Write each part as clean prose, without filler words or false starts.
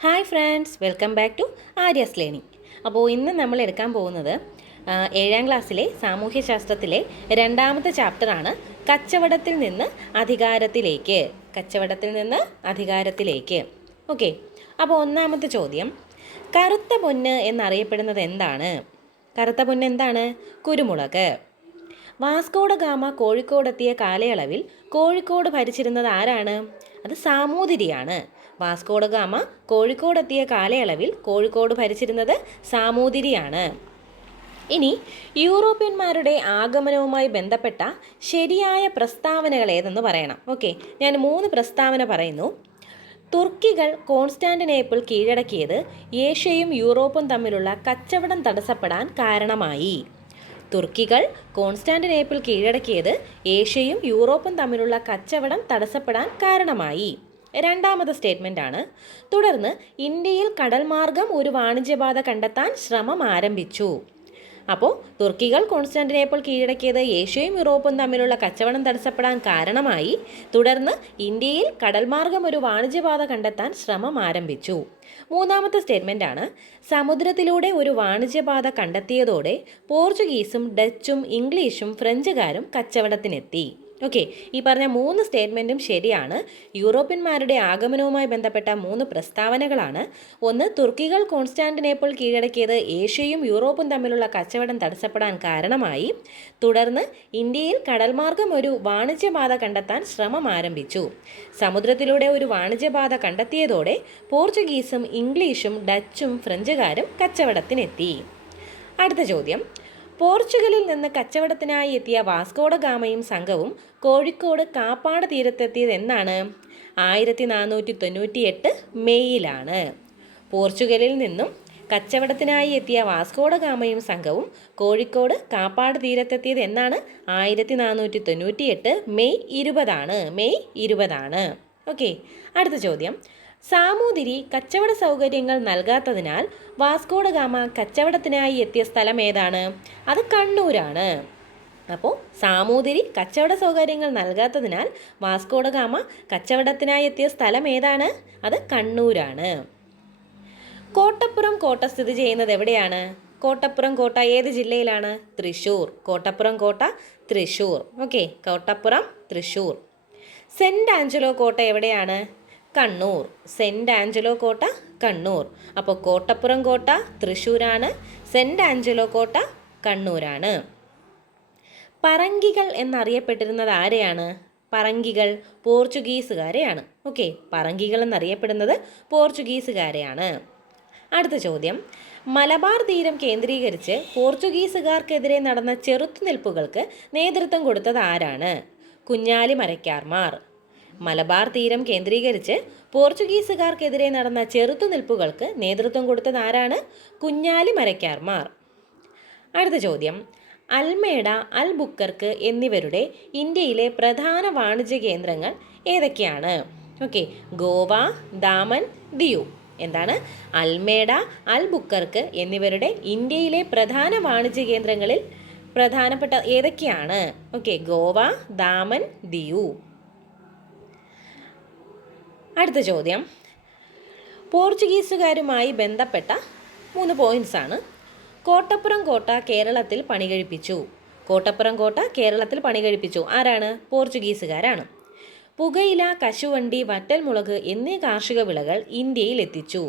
Hi friends, welcome back to Arya's learning. അപ്പോൾ ഇന്ന് നമ്മൾ എടുക്കാൻ പോകുന്നത് 7ാം ക്ലാസ്സിലെ സാമൂഹ്യശാസ്ത്രത്തിലെ രണ്ടാമത്തെ ചാപ്റ്ററാണ് കച്ചവടത്തിൽ നിന്ന് അധികാരത്തിലേക്ക്. ഓക്കെ, അപ്പോൾ ഒന്നാമത്തെ ചോദ്യം, കറുത്ത പൊന്ന് എന്നറിയപ്പെടുന്നത് എന്താണ്? കറുത്ത പൊന്ന് എന്താണ്? കുരുമുളക്. വാസ്കോഡ ഗാമ കോഴിക്കോടെത്തിയ കാലയളവിൽ കോഴിക്കോട് ഭരിച്ചിരുന്നത് ആരാണ്? അത് സാമൂതിരിയാണ്. വാസ്കോഡ ഗാമ കോഴിക്കോടെത്തിയ കാലയളവിൽ കോഴിക്കോട് ഭരിച്ചിരുന്നത് സാമൂതിരിയാണ്. ഇനി യൂറോപ്യന്മാരുടെ ആഗമനവുമായി ബന്ധപ്പെട്ട ശരിയായ പ്രസ്താവനകൾ ഏതെന്ന് പറയണം. ഓക്കെ, ഞാൻ 3 പ്രസ്താവന പറയുന്നു. തുർക്കികൾ കോൺസ്റ്റാന്റിനോപ്പിൾ കീഴടക്കിയത് ഏഷ്യയും യൂറോപ്പും തമ്മിലുള്ള കച്ചവടം തടസ്സപ്പെടാൻ കാരണമായി. തുർക്കികൾ കോൺസ്റ്റാന്റിനോപ്പിൾ കീഴടക്കിയത് ഏഷ്യയും യൂറോപ്പും തമ്മിലുള്ള കച്ചവടം തടസ്സപ്പെടാൻ കാരണമായി. രണ്ടാമത്തെ സ്റ്റേറ്റ്മെൻ്റ് ആണ്, തുടർന്ന് ഇന്ത്യയിൽ കടൽ മാർഗം ഒരു വാണിജ്യപാത കണ്ടെത്താൻ ശ്രമം ആരംഭിച്ചു. അപ്പോൾ തുർക്കികൾ കോൺസ്റ്റാന്റിനോപ്പിൾ കീഴടക്കിയത് ഏഷ്യയും യൂറോപ്പും തമ്മിലുള്ള കച്ചവടം തടസ്സപ്പെടാൻ കാരണമായി. തുടർന്ന് ഇന്ത്യയിൽ കടൽ മാർഗം ഒരു വാണിജ്യപാത കണ്ടെത്താൻ ശ്രമം ആരംഭിച്ചു. മൂന്നാമത്തെ സ്റ്റേറ്റ്മെൻ്റ് ആണ്, സമുദ്രത്തിലൂടെ ഒരു വാണിജ്യപാത കണ്ടെത്തിയതോടെ പോർച്ചുഗീസും ഡച്ചും ഇംഗ്ലീഷും ഫ്രഞ്ചുകാരും കച്ചവടത്തിനെത്തി. ഓക്കെ, ഈ പറഞ്ഞ 3 സ്റ്റേറ്റ്മെൻറ്റും ശരിയാണ്. യൂറോപ്യന്മാരുടെ ആഗമനവുമായി ബന്ധപ്പെട്ട 3 പ്രസ്താവനകളാണ്. ഒന്ന്, തുർക്കികൾ കോൺസ്റ്റാന്റിനോപ്പിൾ കീഴടക്കിയത് ഏഷ്യയും യൂറോപ്പും തമ്മിലുള്ള കച്ചവടം തടസ്സപ്പെടാൻ കാരണമായി. തുടർന്ന് ഇന്ത്യയിൽ കടൽമാർഗം ഒരു വാണിജ്യപാത കണ്ടെത്താൻ ശ്രമം ആരംഭിച്ചു. സമുദ്രത്തിലൂടെ ഒരു വാണിജ്യപാത കണ്ടെത്തിയതോടെ പോർച്ചുഗീസും ഇംഗ്ലീഷും ഡച്ചും ഫ്രഞ്ചുകാരും കച്ചവടത്തിനെത്തി. അടുത്ത ചോദ്യം, പോർച്ചുഗലിൽ നിന്ന് കച്ചവടത്തിനായി എത്തിയ വാസ്കോഡ ഗാമയും സംഘവും കോഴിക്കോട് കാപ്പാട് തീരത്തെത്തിയത് എന്നാണ്? 1498 മെയ്യിലാണ്. പോർച്ചുഗലിൽ നിന്നും കച്ചവടത്തിനായി എത്തിയ വാസ്കോഡ ഗാമയും സംഘവും കോഴിക്കോട് കാപ്പാട് തീരത്തെത്തിയത് എന്നാണ്? 1498 മെയ് 20 ആണ്. ഓക്കെ, അടുത്ത ചോദ്യം, സാമൂതിരി കച്ചവട സൗകര്യങ്ങൾ നൽകാത്തതിനാൽ വാസ്കോഡ ഗാമ കച്ചവടത്തിനായി എത്തിയ സ്ഥലം ഏതാണ്? അത് കണ്ണൂരാണ്. അപ്പോൾ സാമൂതിരി കച്ചവട സൗകര്യങ്ങൾ നൽകാത്തതിനാൽ വാസ്കോഡ ഗാമ കച്ചവടത്തിനായി എത്തിയ സ്ഥലം ഏതാണ്? അത് കണ്ണൂരാണ്. കോട്ടപ്പുറം കോട്ട സ്ഥിതി ചെയ്യുന്നത് എവിടെയാണ്? കോട്ടപ്പുറം കോട്ട ഏത് ജില്ലയിലാണ്? തൃശ്ശൂർ. കോട്ടപ്പുറം കോട്ട Thrissur. Okay, Kottappuram Thrissur. Saint Angelo കോട്ട എവിടെയാണ്? കണ്ണൂർ. സെൻറ്റ് ആഞ്ചലോ കോട്ട കണ്ണൂർ. അപ്പോൾ കോട്ടപ്പുറം കോട്ട തൃശ്ശൂരാണ്, സെൻറ്റ് ആഞ്ചലോ കോട്ട കണ്ണൂരാണ്. പറങ്കികൾ എന്നറിയപ്പെട്ടിരുന്നത് ആരെയാണ്? പറങ്കികൾ പോർച്ചുഗീസുകാരെയാണ്. ഓക്കെ, പറങ്കികൾ എന്നറിയപ്പെടുന്നത് പോർച്ചുഗീസുകാരെയാണ്. അടുത്ത ചോദ്യം, മലബാർ തീരം കേന്ദ്രീകരിച്ച് പോർച്ചുഗീസുകാർക്കെതിരെ നടന്ന ചെറുത്തുനിൽപ്പുകൾക്ക് നേതൃത്വം കൊടുത്തത് ആരാണ്? കുഞ്ഞാലി മരയ്ക്കാർമാർ. മലബാർ തീരം കേന്ദ്രീകരിച്ച് പോർച്ചുഗീസുകാർക്കെതിരെ നടന്ന ചെറുത്തുനിൽപ്പുകൾക്ക് നേതൃത്വം കൊടുത്തത് ആരാണ്? കുഞ്ഞാലി മരയ്ക്കാർമാർ. അടുത്ത ചോദ്യം, അൽമേഡ, അൽബുക്കർക്ക് എന്നിവരുടെ ഇന്ത്യയിലെ പ്രധാന വാണിജ്യ കേന്ദ്രങ്ങൾ ഏതൊക്കെയാണ്? ഓക്കെ, ഗോവ, ദാമൻ, ദിയു. എന്താണ്? അൽമേഡ, അൽബുക്കർക്ക് എന്നിവരുടെ ഇന്ത്യയിലെ പ്രധാന വാണിജ്യ കേന്ദ്രങ്ങളിൽ പ്രധാനപ്പെട്ട ഏതൊക്കെയാണ്? ഓക്കെ, ഗോവ, ദാമൻ, ദിയു. അടുത്ത ചോദ്യം, പോർച്ചുഗീസുകാരുമായി ബന്ധപ്പെട്ട 3 പോയിന്റ്സ് ആണ്. കോട്ടപ്പുറം കോട്ട കേരളത്തിൽ പണികഴിപ്പിച്ചു. കോട്ടപ്പുറം കോട്ട കേരളത്തിൽ പണികഴിപ്പിച്ചു ആരാണ്? പോർച്ചുഗീസുകാരാണ്. പുകയില, കശുവണ്ടി, വറ്റൽമുളക് എന്നീ കാർഷിക വിളകൾ ഇന്ത്യയിൽ എത്തിച്ചു.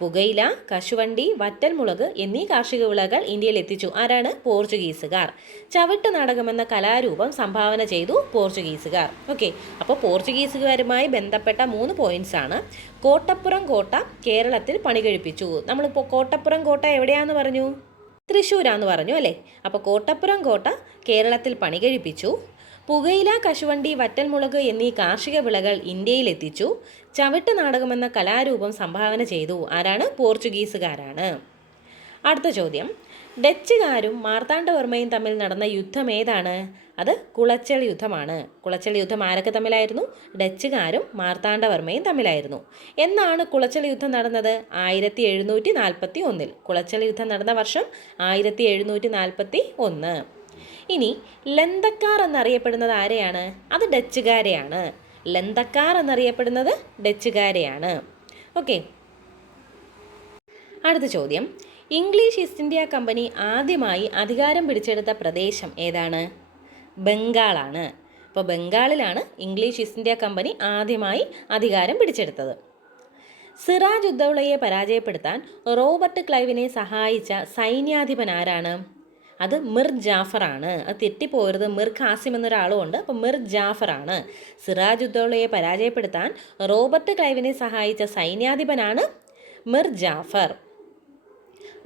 പുകയില, കശുവണ്ടി, വറ്റൽമുളക് എന്നീ കാർഷിക വിളകൾ ഇന്ത്യയിൽ എത്തിച്ചു ആരാണ്? പോർച്ചുഗീസുകാർ. ചവിട്ട് നാടകം എന്ന കലാരൂപം സംഭാവന ചെയ്തു പോർച്ചുഗീസുകാർ. ഓക്കെ, അപ്പോൾ പോർച്ചുഗീസുകാരുമായി ബന്ധപ്പെട്ട 3 പോയിന്റ്സ് ആണ്. കോട്ടപ്പുറം കോട്ട കേരളത്തിൽ പണികഴിപ്പിച്ചു. നമ്മളിപ്പോൾ കോട്ടപ്പുറം കോട്ട എവിടെയാണെന്ന് പറഞ്ഞു? തൃശ്ശൂരാന്ന് പറഞ്ഞു അല്ലേ? അപ്പോൾ കോട്ടപ്പുറം കോട്ട കേരളത്തിൽ പണികഴിപ്പിച്ചു. പുകയില, കശുവണ്ടി, വറ്റൽമുളക് എന്നീ കാർഷിക വിളകൾ ഇന്ത്യയിൽ എത്തിച്ചു. ചവിട്ട് നാടകം എന്ന കലാരൂപം സംഭാവന ചെയ്തു ആരാണ്? പോർച്ചുഗീസുകാരാണ്. അടുത്ത ചോദ്യം, ഡച്ചുകാരും മാർത്താണ്ഡവർമ്മയും തമ്മിൽ നടന്ന യുദ്ധം ഏതാണ്? അത് കുളച്ചൽ യുദ്ധമാണ്. കുളച്ചൽ യുദ്ധം ആരൊക്കെ തമ്മിലായിരുന്നു? ഡച്ചുകാരും മാർത്താണ്ഡവർമ്മയും തമ്മിലായിരുന്നു. എന്നാണ് കുളച്ചൽ യുദ്ധം നടന്നത്? 1741. കുളച്ചൽ യുദ്ധം നടന്ന വർഷം 1741. ഇനി ലന്തക്കാർ എന്നറിയപ്പെടുന്നത് ആരെയാണ്? അത് ഡച്ചുകാരെയാണ്. ലന്തക്കാർ എന്നറിയപ്പെടുന്നത് ഡച്ചുകാരെയാണ്. ഓക്കെ, അടുത്ത ചോദ്യം, ഇംഗ്ലീഷ് ഈസ്റ്റ് ഇന്ത്യ കമ്പനി ആദ്യമായി അധികാരം പിടിച്ചെടുത്ത പ്രദേശം ഏതാണ്? ബംഗാളാണ്. അപ്പോൾ ബംഗാളിലാണ് ഇംഗ്ലീഷ് ഈസ്റ്റ് ഇന്ത്യ കമ്പനി ആദ്യമായി അധികാരം പിടിച്ചെടുത്തത്. സിറാജ് ഉദ്ദൗളയെ പരാജയപ്പെടുത്താൻ റോബർട്ട് ക്ലൈവിനെ സഹായിച്ച സൈന്യാധിപൻ ആരാണ്? അത് മിർ ജാഫറാണ്. അത് തെറ്റിപ്പോരുത്, മിർ ഖാസിം എന്നൊരാളും ഉണ്ട്. അപ്പോൾ മിർ ജാഫറാണ്. സിറാജ് ഉദ്ദൗളയെ പരാജയപ്പെടുത്താൻ റോബർട്ട് ക്ലൈവിനെ സഹായിച്ച സൈന്യാധിപനാണ് മിർ ജാഫർ.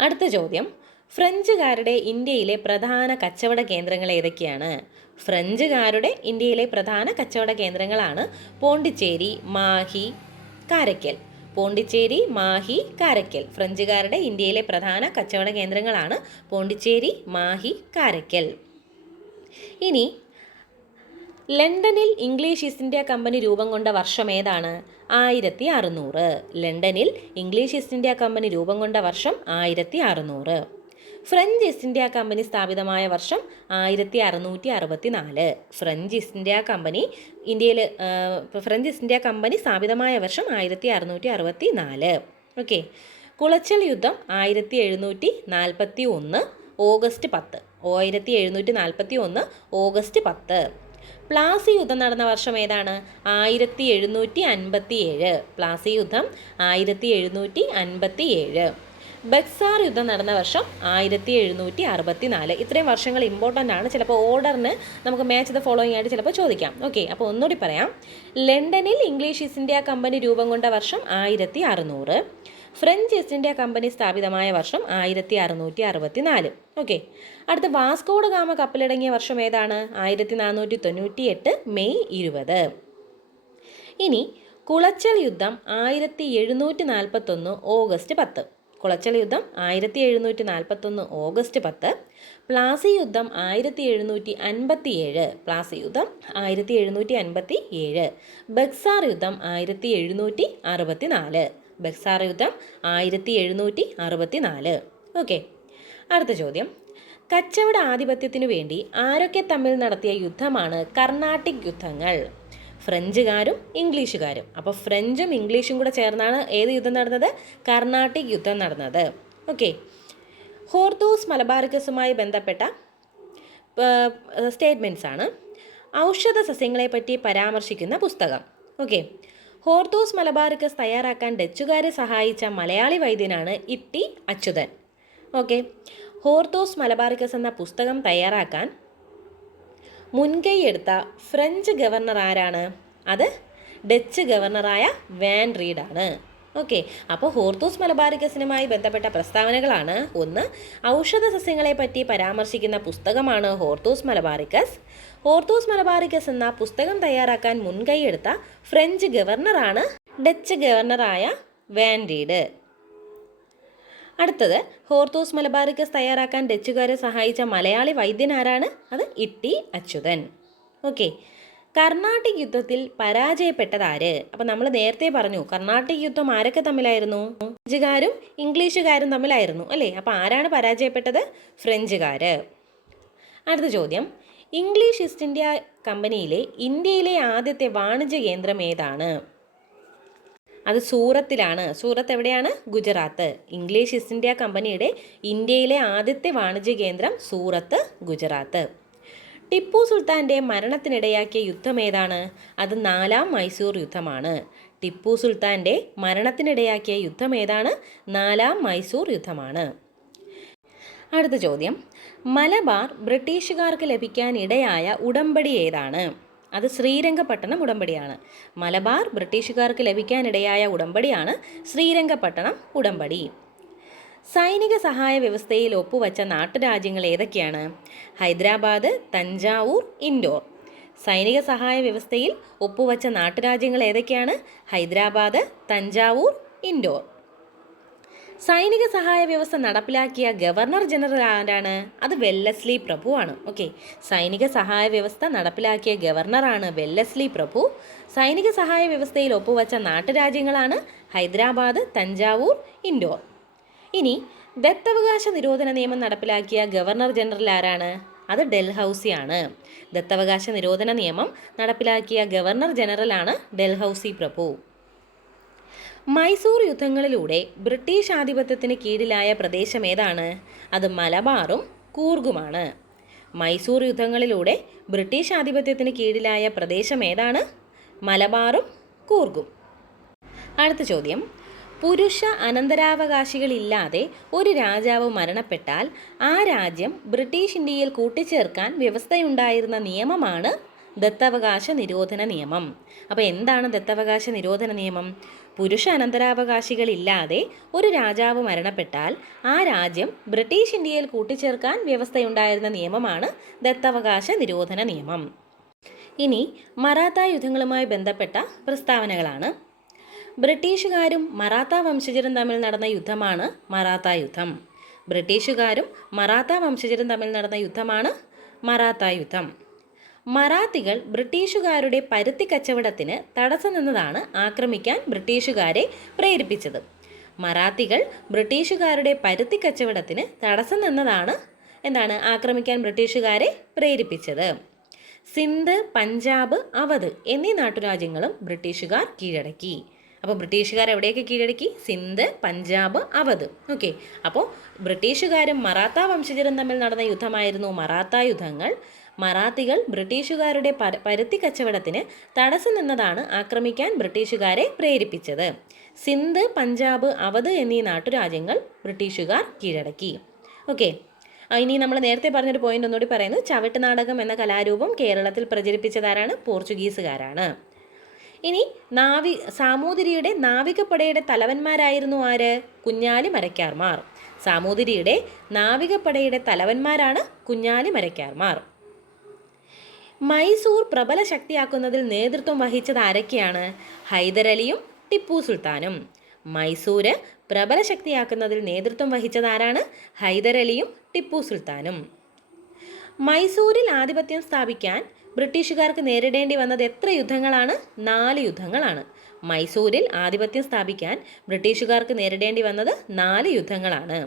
അടുത്ത ചോദ്യം, ഫ്രഞ്ചുകാരുടെ ഇന്ത്യയിലെ പ്രധാന കച്ചവട കേന്ദ്രങ്ങൾ ഏതൊക്കെയാണ്? ഫ്രഞ്ചുകാരുടെ ഇന്ത്യയിലെ പ്രധാന കച്ചവട കേന്ദ്രങ്ങളാണ് പോണ്ടിച്ചേരി, മാഹി, കാരയ്ക്കൽ. പോണ്ടിച്ചേരി, മാഹി, കാരയ്ക്കൽ. ഫ്രഞ്ചുകാരുടെ ഇന്ത്യയിലെ പ്രധാന കച്ചവട കേന്ദ്രങ്ങളാണ് പോണ്ടിച്ചേരി, മാഹി, കാരയ്ക്കൽ. ഇനി ലണ്ടനിൽ ഇംഗ്ലീഷ് ഈസ്റ്റ് ഇന്ത്യ കമ്പനി രൂപം കൊണ്ട വർഷം ഏതാണ്? 1600. ലണ്ടനിൽ ഇംഗ്ലീഷ് ഈസ്റ്റ് ഇന്ത്യ കമ്പനി രൂപം കൊണ്ട വർഷം 1600. ഫ്രഞ്ച് ഈസ്റ്റ് ഇന്ത്യ കമ്പനി സ്ഥാപിതമായ വർഷം 1664. French east India company French east India company സ്ഥാപിതമായ വർഷം 1664. ഓക്കെ. കുളച്ചൽ യുദ്ധം 1741 ഓഗസ്റ്റ് 10. 1741 ഓഗസ്റ്റ് 10. പ്ലാസി യുദ്ധം നടന്ന വർഷം ഏതാണ്? 1757. പ്ലാസി യുദ്ധം 1757. ബക്സാർ യുദ്ധം നടന്ന വർഷം 1764. ഇത്രയും വർഷങ്ങൾ ഇമ്പോർട്ടൻ്റ് ആണ്. ചിലപ്പോൾ ഓർഡറിന് നമുക്ക് മാച്ച് ദ ഫോളോയിങ് ആയിട്ട് ചിലപ്പോൾ ചോദിക്കാം. ഓക്കെ, അപ്പോൾ ഒന്നുകൂടി പറയാം. ലണ്ടനിൽ ഇംഗ്ലീഷ് ഈസ്റ്റ് ഇന്ത്യ കമ്പനി രൂപം കൊണ്ട വർഷം 1600. ഫ്രഞ്ച് ഈസ്റ്റ് ഇന്ത്യ കമ്പനി സ്ഥാപിതമായ വർഷം 1664. ഓക്കെ. അടുത്ത വാസ്കോഡ ഗാമ കപ്പലിറങ്ങിയ വർഷം ഏതാണ്? 1498 മെയ് 20. ഇനി കുളച്ചൽ യുദ്ധം 1741 ഓഗസ്റ്റ് 10. കുളച്ചൽ യുദ്ധം 1741 ഓഗസ്റ്റ് 10. പ്ലാസി യുദ്ധം 1757. പ്ലാസി യുദ്ധം 1757. ബക്സാർ യുദ്ധം 1764. ബക്സാർ യുദ്ധം 1764. ഓക്കെ. അടുത്ത ചോദ്യം, കച്ചവട ആധിപത്യത്തിനു വേണ്ടി ആരൊക്കെ തമ്മിൽ നടത്തിയ യുദ്ധമാണ് കർണാട്ടിക് യുദ്ധങ്ങൾ? ഫ്രഞ്ചുകാരും ഇംഗ്ലീഷുകാരും. അപ്പോൾ ഫ്രഞ്ചും ഇംഗ്ലീഷും കൂടെ ചേർന്നാണ് ഏത് യുദ്ധം നടന്നത്? കർണാട്ടിക് യുദ്ധം നടന്നത്. ഓക്കെ. ഹോർത്തൂസ് മലബാറിക്കസുമായി ബന്ധപ്പെട്ട സ്റ്റേറ്റ്മെൻറ്റ്സ് ആണ്. ഔഷധ സസ്യങ്ങളെപ്പറ്റി പരാമർശിക്കുന്ന പുസ്തകം. ഓക്കെ. ഹോർത്തൂസ് മലബാറിക്കസ് തയ്യാറാക്കാൻ ഡച്ചുകാരെ സഹായിച്ച മലയാളി വൈദ്യനാണ് ഇട്ടി അച്യുതൻ. ഓക്കെ. ഹോർത്തൂസ് മലബാറിക്കസ് എന്ന പുസ്തകം തയ്യാറാക്കാൻ മുൻകൈയെടുത്ത ഫ്രഞ്ച് ഗവർണർ ആരാണ്? അത് ഡച്ച് ഗവർണറായ വാൻ റീഡാണ്. ഓക്കെ. അപ്പോൾ ഹോർത്തൂസ് മലബാറിക്കസിനുമായി ബന്ധപ്പെട്ട പ്രസ്താവനകളാണ്. ഒന്ന്, ഔഷധ സസ്യങ്ങളെ പറ്റി പരാമർശിക്കുന്ന പുസ്തകമാണ് ഹോർത്തൂസ് മലബാറിക്കസ്. ഹോർത്തൂസ് മലബാറിക്കസ് എന്ന പുസ്തകം തയ്യാറാക്കാൻ മുൻകൈയെടുത്ത ഫ്രഞ്ച് ഗവർണറാണ് ഡച്ച് ഗവർണറായ വാൻ റീഡ്. അടുത്തത്, ഹോർത്തൂസ് മലബാറിക്കസ് തയ്യാറാക്കാൻ ഡച്ചുകാരെ സഹായിച്ച മലയാളി വൈദ്യൻ ആരാണ്? അത് ഇട്ടി അച്യുതൻ. ഓക്കെ. കർണാട്ടിക് യുദ്ധത്തിൽ പരാജയപ്പെട്ടതാര്? അപ്പം നമ്മൾ നേരത്തെ പറഞ്ഞു കർണാട്ടിക് യുദ്ധം ആരൊക്കെ തമ്മിലായിരുന്നു? ഫ്രഞ്ചുകാരും ഇംഗ്ലീഷുകാരും തമ്മിലായിരുന്നു അല്ലേ? അപ്പം ആരാണ് പരാജയപ്പെട്ടത്? ഫ്രഞ്ചുകാർ. അടുത്ത ചോദ്യം, ഇംഗ്ലീഷ് ഈസ്റ്റ് ഇന്ത്യ കമ്പനിയിലെ ഇന്ത്യയിലെ ആദ്യത്തെ വാണിജ്യ കേന്ദ്രം ഏതാണ്? അത് സൂറത്തിലാണ്. സൂറത്ത് എവിടെയാണ്? ഗുജറാത്ത്. ഇംഗ്ലീഷ് ഈസ്റ്റ് ഇന്ത്യ കമ്പനിയുടെ ഇന്ത്യയിലെ ആദ്യത്തെ വാണിജ്യ കേന്ദ്രം സൂറത്ത്, ഗുജറാത്ത്. ടിപ്പു സുൽത്താൻ്റെ മരണത്തിനിടയാക്കിയ യുദ്ധം ഏതാണ്? അത് 4ാം മൈസൂർ യുദ്ധമാണ്. ടിപ്പു സുൽത്താൻ്റെ മരണത്തിനിടയാക്കിയ യുദ്ധം ഏതാണ്? 4ാം മൈസൂർ യുദ്ധമാണ്. അടുത്ത ചോദ്യം, മലബാർ ബ്രിട്ടീഷുകാർക്ക് ലഭിക്കാനിടയായ ഉടമ്പടി ഏതാണ്? അത് ശ്രീരംഗപട്ടണം ഉടമ്പടിയാണ്. മലബാർ ബ്രിട്ടീഷുകാർക്ക് ലഭിക്കാനിടയായ ഉടമ്പടിയാണ് ശ്രീരംഗപട്ടണം ഉടമ്പടി. സൈനിക സഹായ വ്യവസ്ഥയിൽ ഒപ്പുവച്ച നാട്ടുരാജ്യങ്ങൾ ഏതൊക്കെയാണ്? ഹൈദരാബാദ്, തഞ്ചാവൂർ, ഇൻഡോർ. സൈനിക സഹായ വ്യവസ്ഥയിൽ ഒപ്പുവച്ച നാട്ടുരാജ്യങ്ങൾ ഏതൊക്കെയാണ്? ഹൈദരാബാദ്, തഞ്ചാവൂർ, ഇൻഡോർ. സൈനിക സഹായ വ്യവസ്ഥ നടപ്പിലാക്കിയ ഗവർണർ ജനറൽ ആരാണ്? അത് വെല്ലസ്ലി പ്രഭു ആണ്. ഓക്കെ. സൈനിക സഹായ വ്യവസ്ഥ നടപ്പിലാക്കിയ ഗവർണറാണ് വെല്ലസ്ലി പ്രഭു. സൈനിക സഹായ വ്യവസ്ഥയിൽ ഒപ്പുവച്ച നാട്ടുരാജ്യങ്ങളാണ് ഹൈദരാബാദ്, തഞ്ചാവൂർ, ഇൻഡോർ. ഇനി ദത്തവകാശ നിരോധന നിയമം നടപ്പിലാക്കിയ ഗവർണർ ജനറൽ ആരാണ്? അത് ഡൽഹൌസി ആണ്. ദത്തവകാശ നിരോധന നിയമം നടപ്പിലാക്കിയ ഗവർണർ ജനറലാണ് ഡൽഹൌസി പ്രഭു. മൈസൂർ യുദ്ധങ്ങളിലൂടെ ബ്രിട്ടീഷ് ആധിപത്യത്തിന് കീഴിലായ പ്രദേശം ഏതാണ്? അത് മലബാറും കൂർഗുമാണ്. മൈസൂർ യുദ്ധങ്ങളിലൂടെ ബ്രിട്ടീഷ് ആധിപത്യത്തിന് കീഴിലായ പ്രദേശം ഏതാണ്? മലബാറും കൂർഗും. അടുത്ത ചോദ്യം, പുരുഷ അനന്തരാവകാശികളില്ലാതെ ഒരു രാജാവ് മരണപ്പെട്ടാൽ ആ രാജ്യം ബ്രിട്ടീഷ് ഇന്ത്യയിൽ കൂട്ടിച്ചേർക്കാൻ വ്യവസ്ഥയുണ്ടായിരുന്ന നിയമമാണ് ദത്തവകാശ നിരോധന നിയമം. അപ്പോൾ എന്താണ് ദത്തവകാശ നിരോധന നിയമം? പുരുഷ അനന്തരാവകാശികളില്ലാതെ ഒരു രാജാവ് മരണപ്പെട്ടാൽ ആ രാജ്യം ബ്രിട്ടീഷ് ഇന്ത്യയിൽ കൂട്ടിച്ചേർക്കാൻ വ്യവസ്ഥയുണ്ടായിരുന്ന നിയമമാണ് ദത്തവകാശ നിരോധന നിയമം. ഇനി മറാത്ത യുദ്ധങ്ങളുമായി ബന്ധപ്പെട്ട പ്രസ്താവനകളാണ്. ബ്രിട്ടീഷുകാരും മറാത്ത വംശജരും തമ്മിൽ നടന്ന യുദ്ധമാണ് മറാത്ത യുദ്ധം. ബ്രിട്ടീഷുകാരും മറാത്ത വംശജരും തമ്മിൽ നടന്ന യുദ്ധമാണ് മറാത്ത യുദ്ധം. മറാത്തികൾ ബ്രിട്ടീഷുകാരുടെ പരുത്തി കച്ചവടത്തിന് തടസ്സം നിന്നതാണ് ആക്രമിക്കാൻ ബ്രിട്ടീഷുകാരെ പ്രേരിപ്പിച്ചത്. മറാത്തികൾ ബ്രിട്ടീഷുകാരുടെ പരുത്തി കച്ചവടത്തിന് തടസ്സം നിന്നതാണ് ആക്രമിക്കാൻ ബ്രിട്ടീഷുകാരെ പ്രേരിപ്പിച്ചത്. സിന്ധ്, പഞ്ചാബ്, അവധ് എന്നീ നാട്ടുരാജ്യങ്ങളും ബ്രിട്ടീഷുകാർ കീഴടക്കി. അപ്പോൾ ബ്രിട്ടീഷുകാർ എവിടെയൊക്കെ കീഴടക്കി? സിന്ധ്, പഞ്ചാബ്, അവധ്. ഓക്കെ, അപ്പോൾ ബ്രിട്ടീഷുകാരും മറാത്ത വംശജരും തമ്മിൽ നടന്ന യുദ്ധമായിരുന്നു മറാത്ത യുദ്ധങ്ങൾ. മറാത്തികൾ ബ്രിട്ടീഷുകാരുടെ പരുത്തി കച്ചവടത്തിന് തടസ്സം നിന്നതാണ് ആക്രമിക്കാൻ ബ്രിട്ടീഷുകാരെ പ്രേരിപ്പിച്ചത്. സിന്ധ്, പഞ്ചാബ്, അവധ് എന്നീ നാട്ടുരാജ്യങ്ങൾ ബ്രിട്ടീഷുകാർ കീഴടക്കി. ഓക്കെ, ഇനി നമ്മൾ നേരത്തെ പറഞ്ഞൊരു പോയിന്റ് ഒന്നുകൂടി പറയുന്നു. ചവിട്ട് നാടകം എന്ന കലാരൂപം കേരളത്തിൽ പ്രചരിപ്പിച്ചതാരാണ്? പോർച്ചുഗീസുകാരാണ്. ഇനി സാമൂതിരിയുടെ നാവികപ്പടയുടെ തലവന്മാരായിരുന്നു ആര്? കുഞ്ഞാലി മരക്കാർമാർ. സാമൂതിരിയുടെ നാവികപ്പടയുടെ തലവന്മാരാണ് കുഞ്ഞാലി മരക്കാർമാർ. മൈസൂർ പ്രബല ശക്തിയാക്കുന്നതിൽ നേതൃത്വം വഹിച്ചത് ആരൊക്കെയാണ്? ഹൈദരലിയും ടിപ്പു സുൽത്താനും. മൈസൂര് പ്രബല ശക്തിയാക്കുന്നതിൽ നേതൃത്വം വഹിച്ചത് ആരാണ്? ഹൈദരലിയും ടിപ്പു സുൽത്താനും. മൈസൂരിൽ ആധിപത്യം സ്ഥാപിക്കാൻ ബ്രിട്ടീഷുകാർക്ക് നേരിടേണ്ടി വന്നത് എത്ര യുദ്ധങ്ങളാണ്? 4 യുദ്ധങ്ങളാണ്. മൈസൂരിൽ ആധിപത്യം സ്ഥാപിക്കാൻ ബ്രിട്ടീഷുകാർക്ക് നേരിടേണ്ടി വന്നത് 4 യുദ്ധങ്ങളാണ്.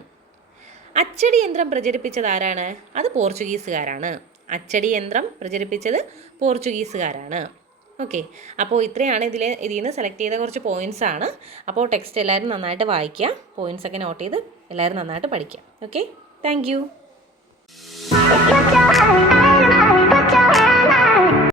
അച്ചടി യന്ത്രം പ്രചരിപ്പിച്ചത് ആരാണ്? അത് പോർച്ചുഗീസുകാരാണ്. അച്ചടി യന്ത്രം പ്രചരിപ്പിച്ചത് പോർച്ചുഗീസുകാരാണ്. ഓക്കെ, അപ്പോൾ ഇത്രയാണ് ഇതിൽ നിന്ന് സെലക്ട് ചെയ്ത കുറച്ച് പോയിൻറ്റ്സ് ആണ്. അപ്പോൾ ടെക്സ്റ്റ് എല്ലാവരും നന്നായിട്ട് വായിക്കുക, പോയിൻറ്റ്സ് ഒക്കെ നോട്ട് ചെയ്ത് എല്ലാവരും നന്നായിട്ട് പഠിക്കുക. Okay, thank you.